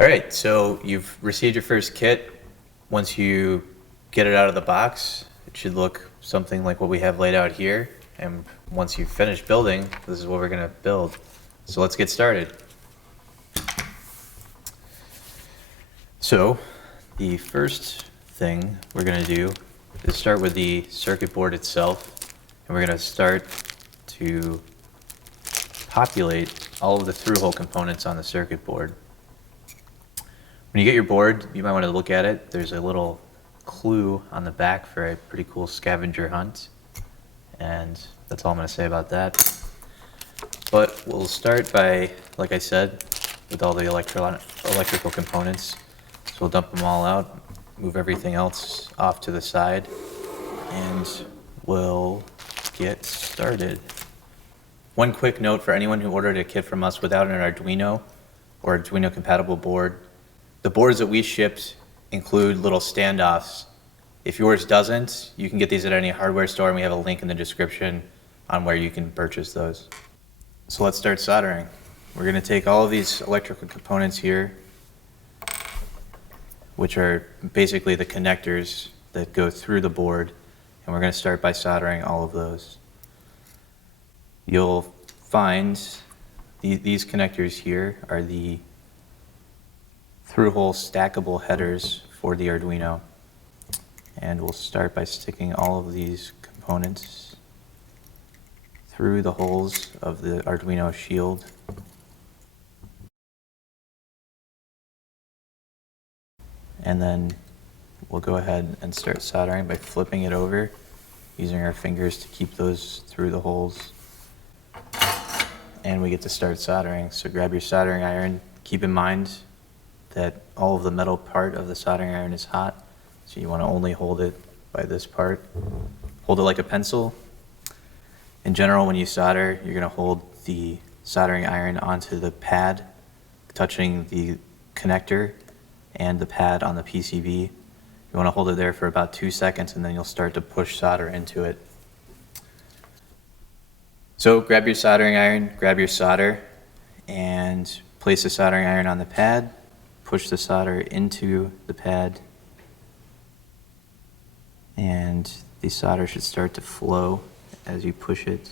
All right, so you've received your first kit. Once you get it out of the box, it should look something like what we have laid out here. And once you finish building, this is what we're gonna build. So let's get started. So the first thing we're gonna do is start with the circuit board itself. And we're gonna start to populate all of the through-hole components on the circuit board. When you get your board, you might want to look at it. There's a little clue on the back for a pretty cool scavenger hunt. And that's all I'm going to say about that. But we'll start by, like I said, with all the electrical components. So we'll dump them all out, move everything else off to the side, and we'll get started. One quick note for anyone who ordered a kit from us without an Arduino or Arduino compatible board. The boards that we shipped include little standoffs. If yours doesn't, you can get these at any hardware store, and we have a link in the description on where you can purchase those. So let's start soldering. We're going to take all of these electrical components here, which are basically the connectors that go through the board, and we're going to start by soldering all of those. You'll find these connectors here are the through-hole stackable headers for the Arduino. And we'll start by sticking all of these components through the holes of the Arduino shield. And then we'll go ahead and start soldering by flipping it over, using our fingers to keep those through the holes. And we get to start soldering. So grab your soldering iron. Keep in mind that all of the metal part of the soldering iron is hot, so you want to only hold it by this part. Hold it like a pencil. In general, when you solder, you're going to hold the soldering iron onto the pad, touching the connector and the pad on the PCB. You want to hold it there for about 2 seconds, and then you'll start to push solder into it. So grab your soldering iron, grab your solder, and place the soldering iron on the pad. Push the solder into the pad, and the solder should start to flow as you push it.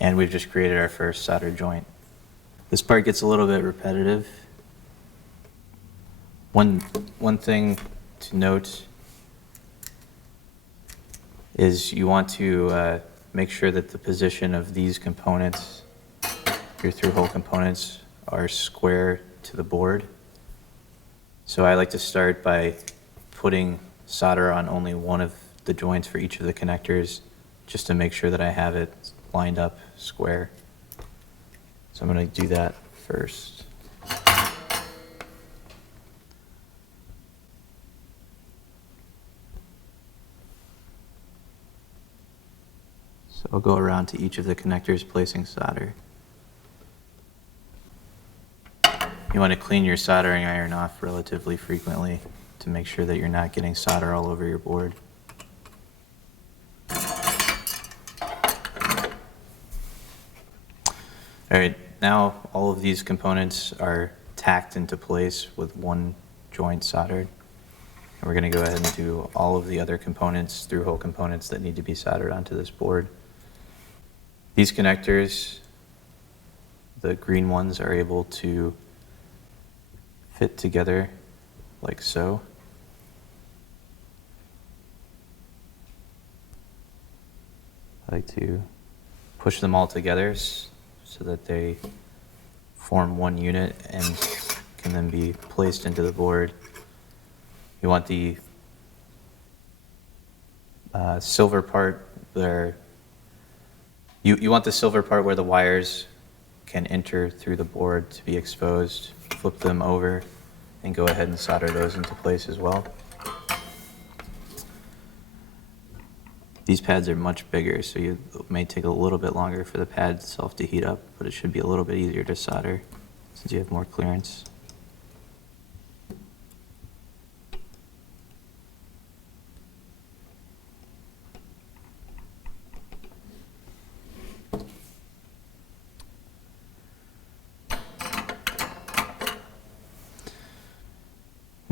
And we've just created our first solder joint. This part gets a little bit repetitive. One thing to note is you want to make sure that the position of these components, your through-hole components, are square to the board. So I like to start by putting solder on only one of the joints for each of the connectors, just to make sure that I have it lined up square. So I'm going to do that first. So I'll go around to each of the connectors, placing solder. You want to clean your soldering iron off relatively frequently to make sure that you're not getting solder all over your board. All right, now all of these components are tacked into place with one joint soldered. And we're going to go ahead and do all of the other components, through-hole components that need to be soldered onto this board. These connectors, the green ones, are able to fit together like so. I like to push them all together so that they form one unit and can then be placed into the board. You want the silver part there. You want the silver part where the wires can enter through the board to be exposed. Flip them over and go ahead and solder those into place as well. These pads are much bigger, so it may take a little bit longer for the pad itself to heat up, but it should be a little bit easier to solder since you have more clearance.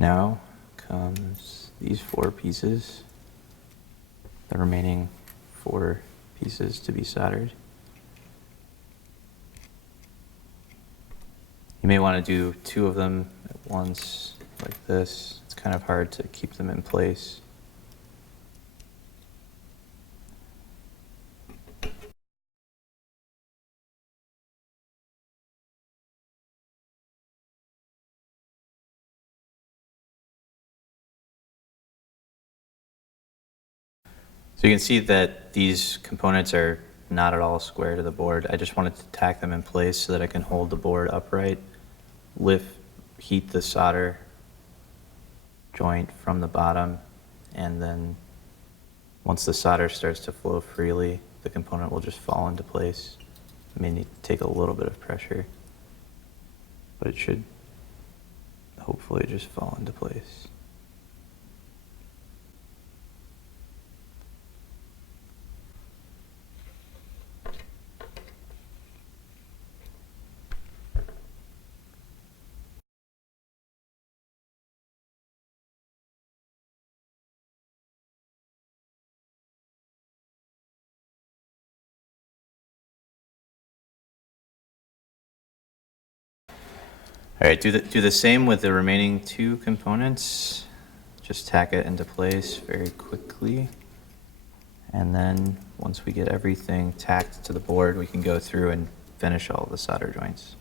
Now comes these 4 pieces, the remaining 4 pieces to be soldered. You may want to do 2 of them at once, like this. It's kind of hard to keep them in place. So you can see that these components are not at all square to the board. I just wanted to tack them in place so that I can hold the board upright, heat the solder joint from the bottom, and then once the solder starts to flow freely, the component will just fall into place. It may need to take a little bit of pressure, but it should hopefully just fall into place. All right, do the same with the remaining 2 components. Just tack it into place very quickly. And then once we get everything tacked to the board, we can go through and finish all the solder joints.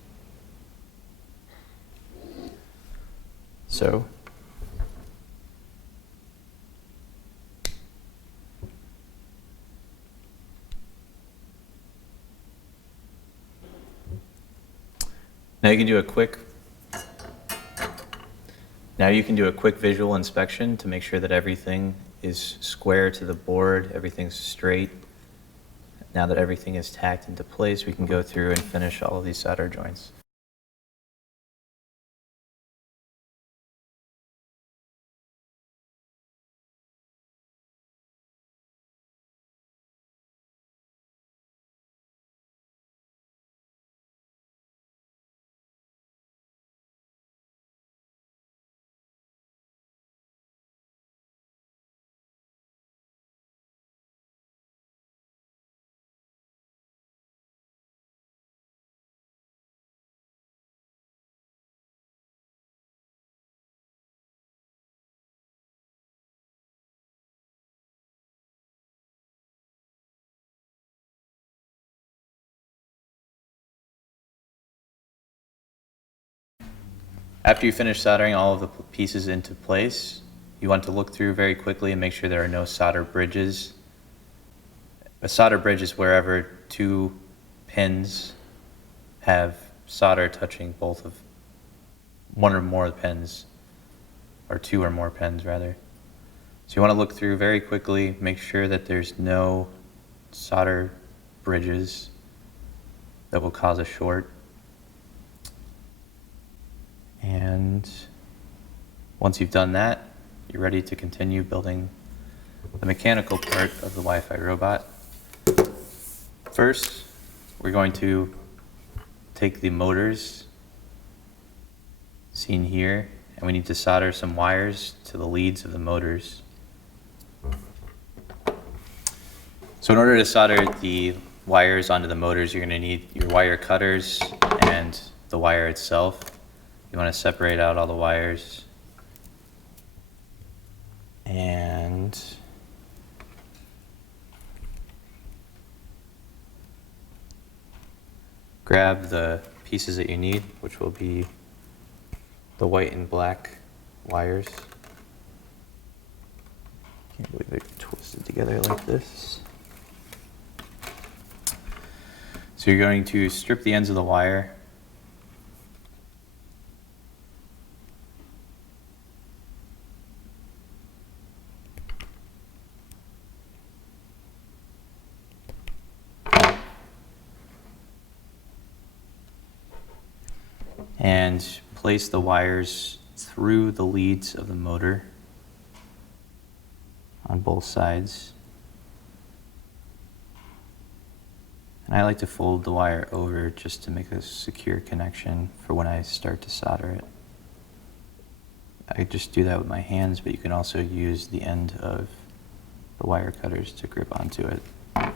So now you can do a quick visual inspection to make sure that everything is square to the board, everything's straight. Now that everything is tacked into place, we can go through and finish all of these solder joints. After you finish soldering all of the pieces into place, you want to look through very quickly and make sure there are no solder bridges. A solder bridge is wherever 2 pins have solder touching both of 1 or more pins, or 2 or more pins rather. So you want to look through very quickly, make sure that there's no solder bridges that will cause a short. And once you've done that, you're ready to continue building the mechanical part of the Wi-Fi robot. First, we're going to take the motors seen here, and we need to solder some wires to the leads of the motors. So in order to solder the wires onto the motors, you're going to need your wire cutters and the wire itself. You want to separate out all the wires and grab the pieces that you need, which will be the white and black wires. Can't believe they're twisted together like this. So you're going to strip the ends of the wire. And place the wires through the leads of the motor on both sides. And I like to fold the wire over just to make a secure connection for when I start to solder it. I just do that with my hands, but you can also use the end of the wire cutters to grip onto it. You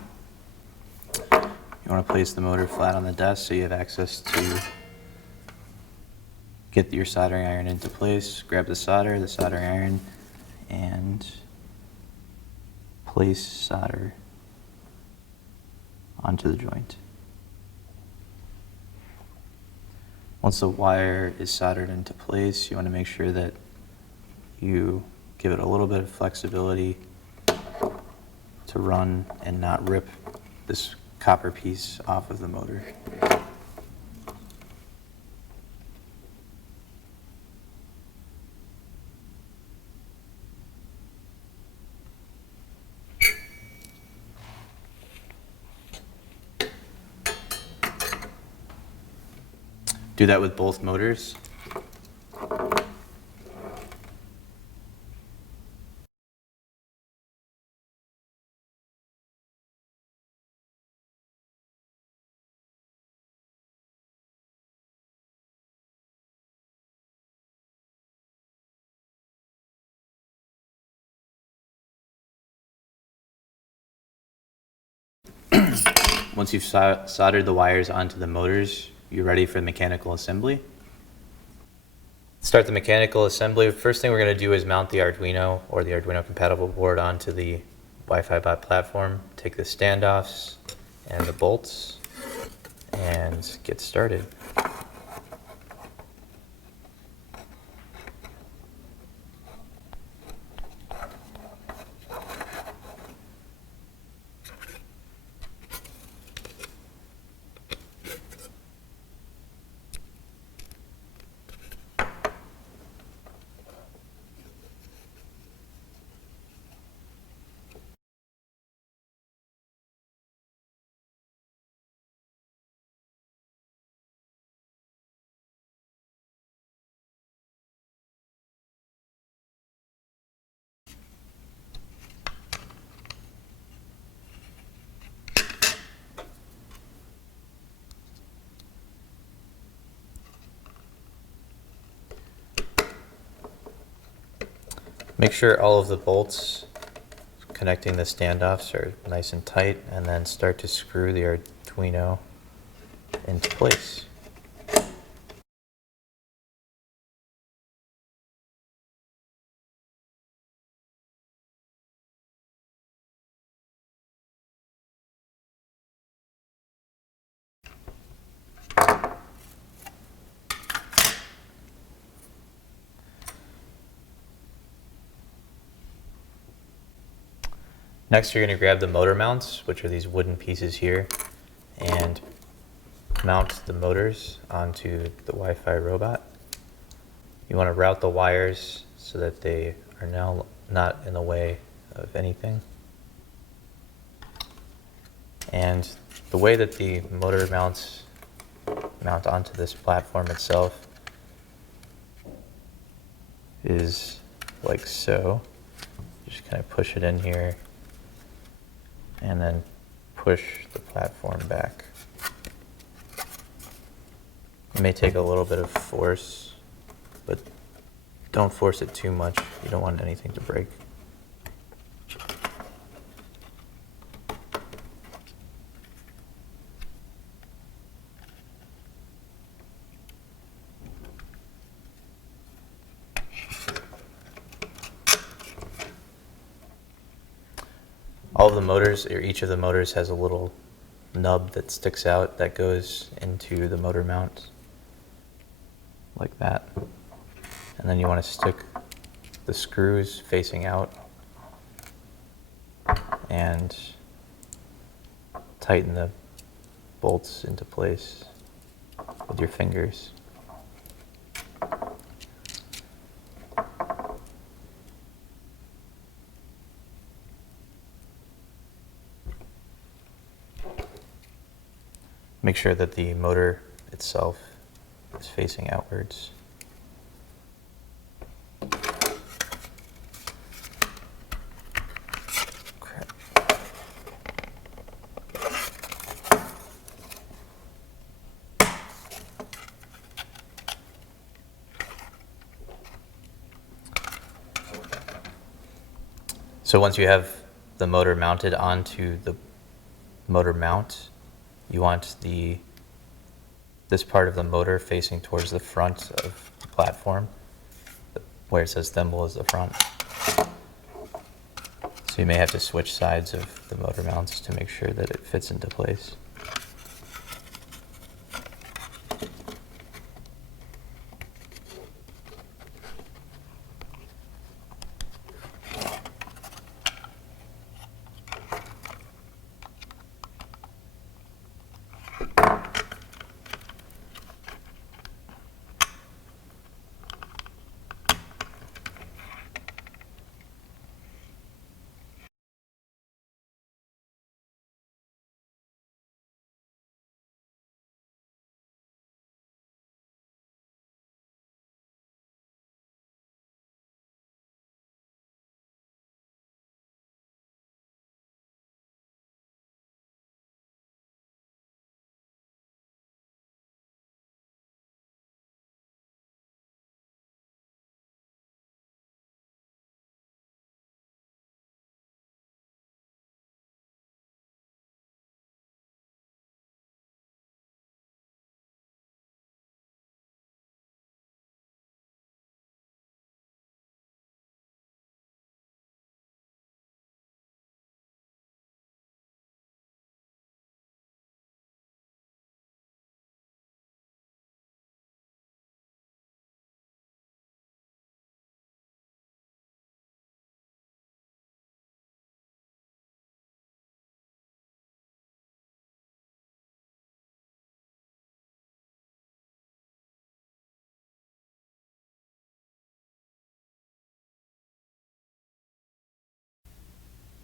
want to place the motor flat on the desk so you have access to get your soldering iron into place. Grab the soldering iron, and place solder onto the joint. Once the wire is soldered into place, you want to make sure that you give it a little bit of flexibility to run and not rip this copper piece off of the motor. Do that with both motors. Once you've soldered the wires onto the motors, you're ready for the mechanical assembly. Start the mechanical assembly. First thing we're going to do is mount the Arduino or the Arduino compatible board onto the WifiBot platform. Take the standoffs and the bolts and get started. Make sure all of the bolts connecting the standoffs are nice and tight, and then start to screw the Arduino into place. Next, you're going to grab the motor mounts, which are these wooden pieces here, and mount the motors onto the Wi-Fi robot. You want to route the wires so that they are now not in the way of anything. And the way that the motor mounts mount onto this platform itself is like so. Just kind of push it in here and then push the platform back. It may take a little bit of force, but don't force it too much. You don't want anything to break. All of the motors, or each of the motors, has a little nub that sticks out that goes into the motor mount, like that. And then you want to stick the screws facing out and tighten the bolts into place with your fingers. Make sure that the motor itself is facing outwards. Crap. So once you have the motor mounted onto the motor mount, you want this part of the motor facing towards the front of the platform, where it says Thimble is the front. So you may have to switch sides of the motor mounts to make sure that it fits into place.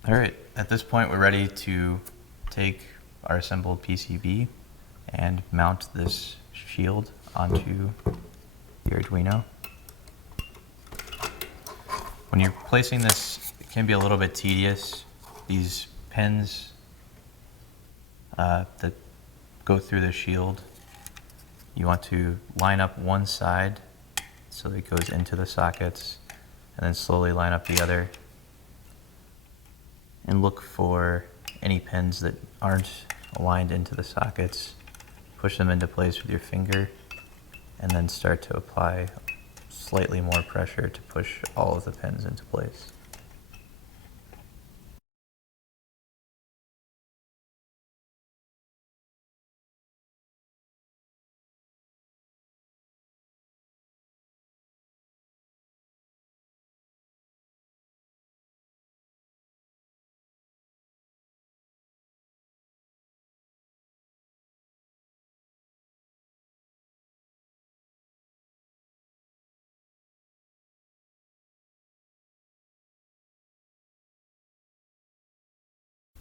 All right, at this point we're ready to take our assembled PCB and mount this shield onto the Arduino. When you're placing this, it can be a little bit tedious. These pins that go through the shield, you want to line up one side so that it goes into the sockets, and then slowly line up the other. And look for any pins that aren't aligned into the sockets. Push them into place with your finger, and then start to apply slightly more pressure to push all of the pins into place.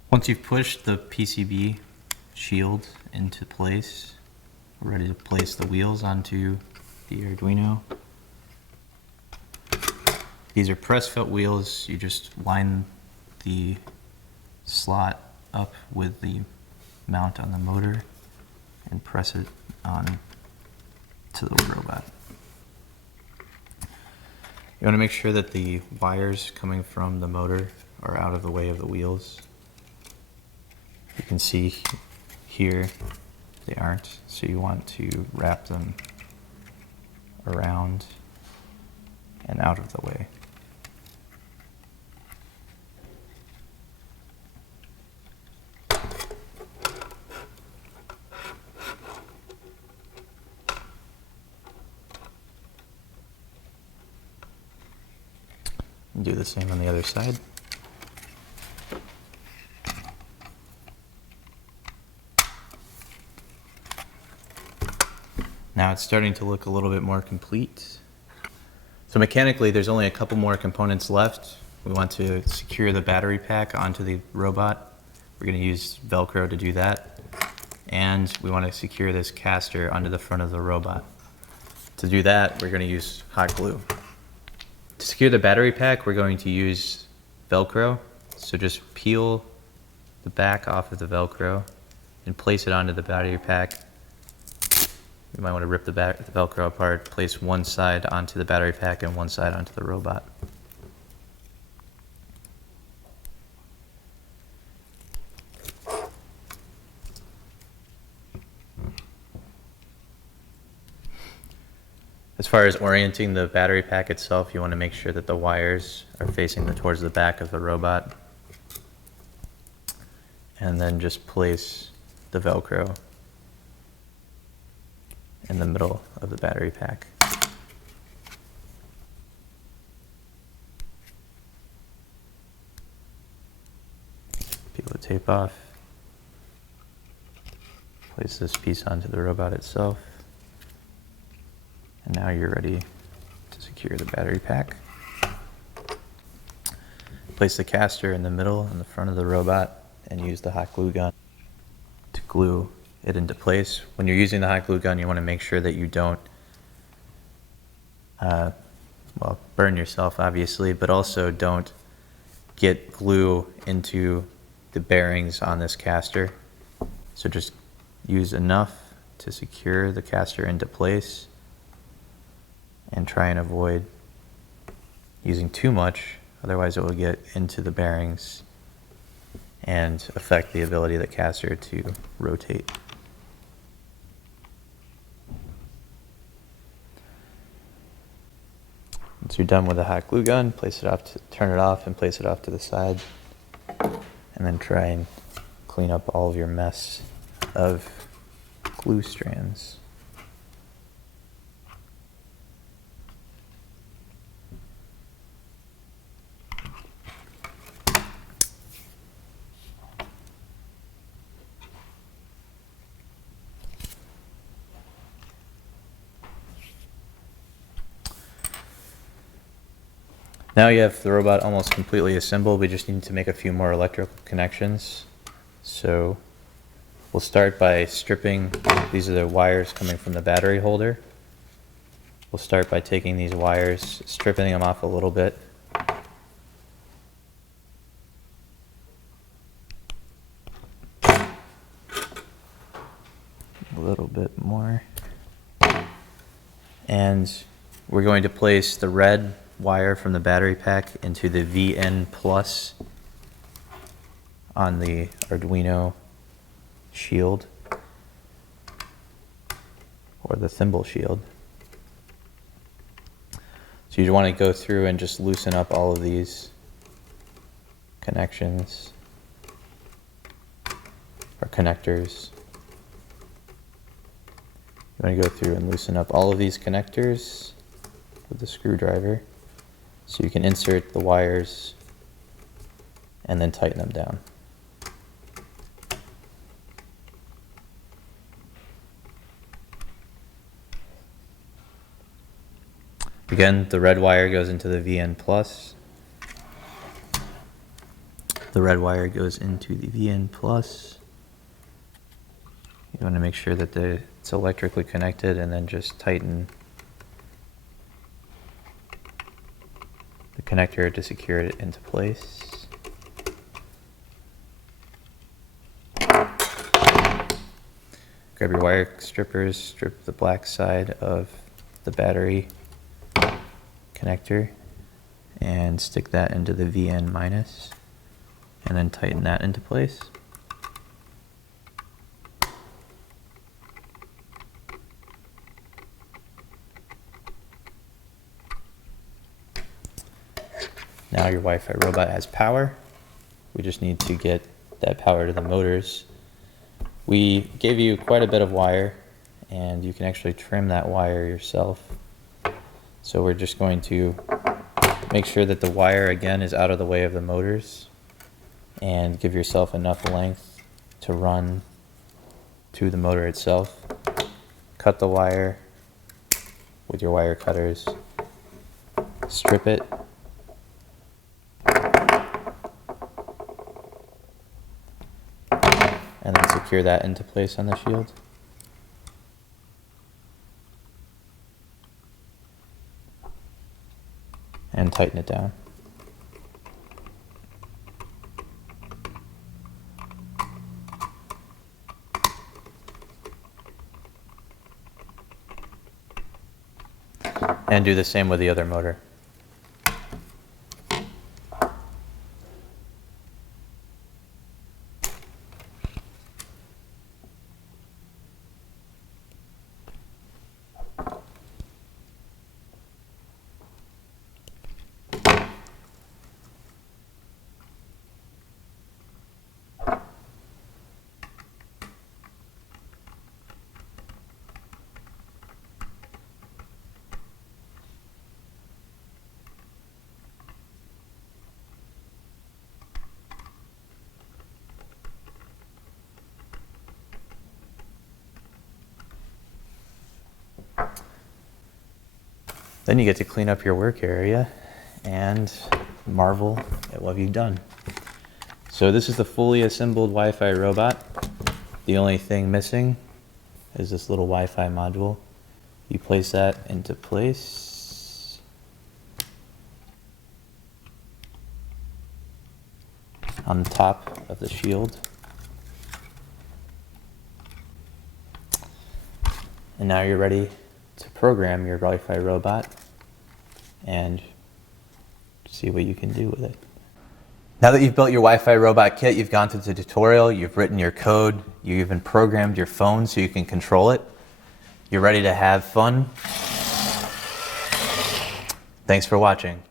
Once you've pushed the PCB shield into place, we're ready to place the wheels onto the Arduino. These are press-fit wheels. You just line the slot up with the mount on the motor and press it on to the robot. You want to make sure that the wires coming from the motor are out of the way of the wheels. You can see here they aren't, so you want to wrap them around and out of the way. Do the same on the other side. Now it's starting to look a little bit more complete. So mechanically, there's only a couple more components left. We want to secure the battery pack onto the robot. We're going to use Velcro to do that. And we want to secure this caster onto the front of the robot. To do that, we're going to use hot glue. To secure the battery pack, we're going to use Velcro. So just peel the back off of the Velcro and place it onto the battery pack. You might want to rip the Velcro apart, place one side onto the battery pack and one side onto the robot. As far as orienting the battery pack itself, you want to make sure that the wires are facing towards the back of the robot. And then just place the Velcro in the middle of the battery pack. Peel the tape off. Place this piece onto the robot itself. And now you're ready to secure the battery pack. Place the caster in the middle, in the front of the robot, and use the hot glue gun to glue it into place. When you're using the hot glue gun, you want to make sure that you don't well, burn yourself, obviously, but also don't get glue into the bearings on this caster. So just use enough to secure the caster into place, and try and avoid using too much, otherwise it will get into the bearings and affect the ability of the caster to rotate. Once you're done with the hot glue gun, turn it off and place it off to the side, and then try and clean up all of your mess of glue strands. Now you have the robot almost completely assembled. We just need to make a few more electrical connections. So we'll start by stripping. These are the wires coming from the battery holder. We'll start by taking these wires, stripping them off a little bit. A little bit more. And we're going to place the red wire from the battery pack into the VN plus on the Arduino shield, or the Thimble shield. So you want to go through and just loosen up all of these connections or connectors. You want to go through and loosen up all of these connectors with the screwdriver, so you can insert the wires and then tighten them down. Again, the red wire goes into the VN plus. The red wire goes into the VN plus. You want to make sure that it's electrically connected, and then just tighten the connector to secure it into place. Grab your wire strippers, strip the black side of the battery connector and stick that into the VN minus, and then tighten that into place. Now your Wi-Fi robot has power. We just need to get that power to the motors. We gave you quite a bit of wire, and you can actually trim that wire yourself. So we're just going to make sure that the wire again is out of the way of the motors, and give yourself enough length to run to the motor itself. Cut the wire with your wire cutters, strip it, and then secure that into place on the shield. And tighten it down. And do the same with the other motor. Then you get to clean up your work area and marvel at what you've done. So this is the fully assembled Wi-Fi robot. The only thing missing is this little Wi-Fi module. You place that into place. On the top of the shield. And now you're ready to program your Wi-Fi robot and see what you can do with it. Now that you've built your Wi-Fi robot kit, you've gone through the tutorial, you've written your code, you even programmed your phone so you can control it. You're ready to have fun. Thanks for watching.